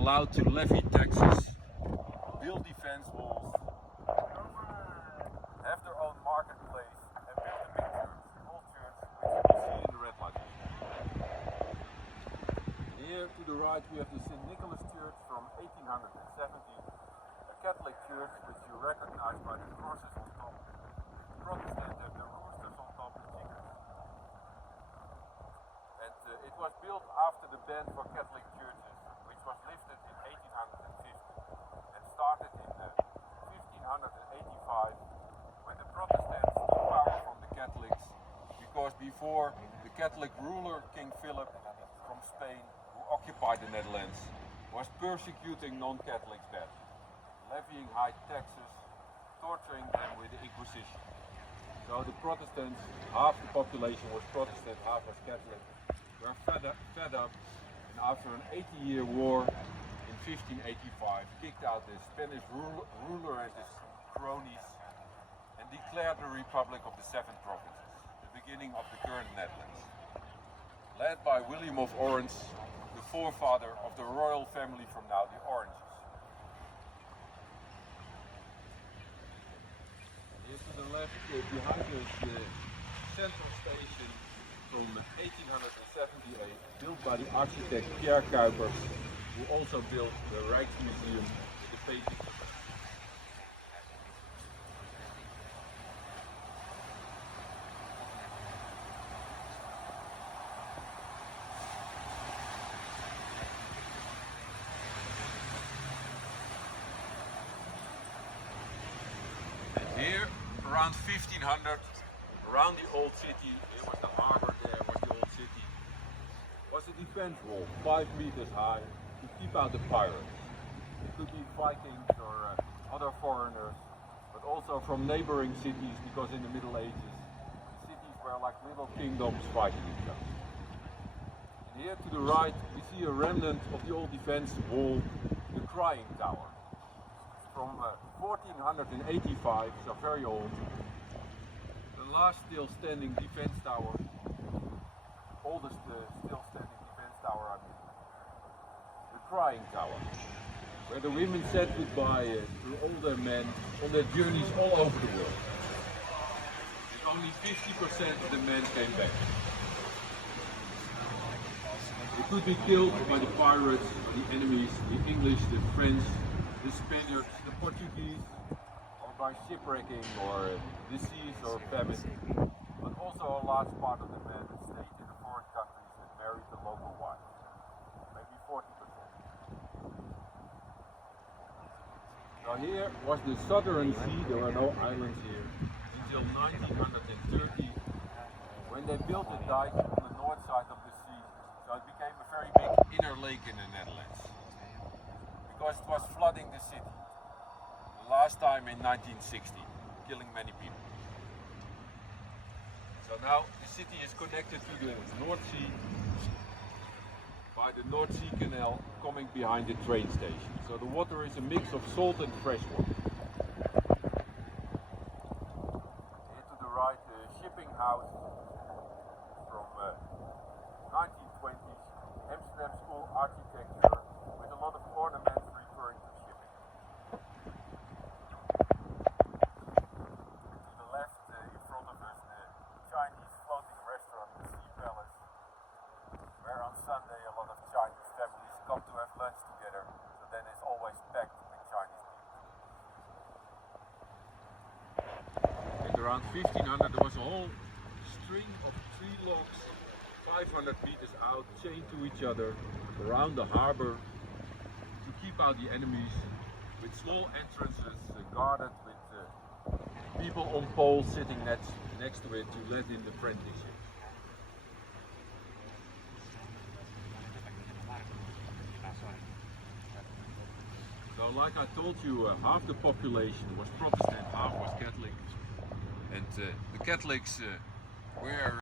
allowed to levy taxes, build defense walls, have their own marketplace, and build a big church, an old church, which you will see in the red light. Here to the right we have the St. Nicholas Church from 1870, a Catholic church which you recognize by the crosses on top. Protestant have the roosters on top, the chickens. And it was built after the ban for Catholic churches, which was lifted in 1850 and started in 1585 when the Protestants took power from the Catholics, because before the Catholic ruler King Philip from Spain, who occupied the Netherlands, was persecuting non-Catholics badly, levying high taxes, torturing them with the Inquisition. So the Protestants, half the population was Protestant, half was Catholic, were fed up, and after an 80-year war in 1585 kicked out the Spanish ruler and his cronies and declared the Republic of the Seven Provinces, the beginning of the current Netherlands. Led by William of Orange, the forefather of the royal family from now, the Oranges. Here to the left, behind us, the central station from 1878, built by the architect Pierre Kuipers, who also built the Rijksmuseum with the paintings. Here, around 1500, around the old city, here was the harbor, there was the old city, was a defense wall, 5 meters high, to keep out the pirates. It could be Vikings or other foreigners, but also from neighboring cities, because in the Middle Ages, the cities were like little kingdoms fighting each other. And here to the right, we see a remnant of the old defense wall, the Crying Tower. From 1485, so very old. The last still standing defense tower, oldest still standing defense tower, I mean. The Crying Tower, where the women said goodbye to all their men on their journeys all over the world. And only 50% of the men came back. They could be killed by the pirates, the enemies, the English, the French, the Spaniards, the Portuguese, or by shipwrecking or disease or famine, but also a large part of the men stayed in the foreign countries and married the local wives, maybe 40%. So here was the Southern Sea, there were no islands here, until 1930, when they built a dike on the north side of the sea, so it became a very big inner lake in the Netherlands. Because it was flooding the city. The last time in 1960, killing many people. So now the city is connected to the North Sea by the North Sea Canal coming behind the train station. So the water is a mix of salt and fresh water. Here to the right, the shipping house from 1920s, Amsterdam school architecture with a lot of ornaments. Sunday a lot of Chinese families come to have lunch together, so then it's always packed with Chinese people. And around 1500 there was a whole string of tree logs 500 meters out, chained to each other around the harbor to keep out the enemies, with small entrances guarded with people on poles sitting next to it to let in the friendly ships. So like I told you, half the population was Protestant, half was Catholic, and the Catholics were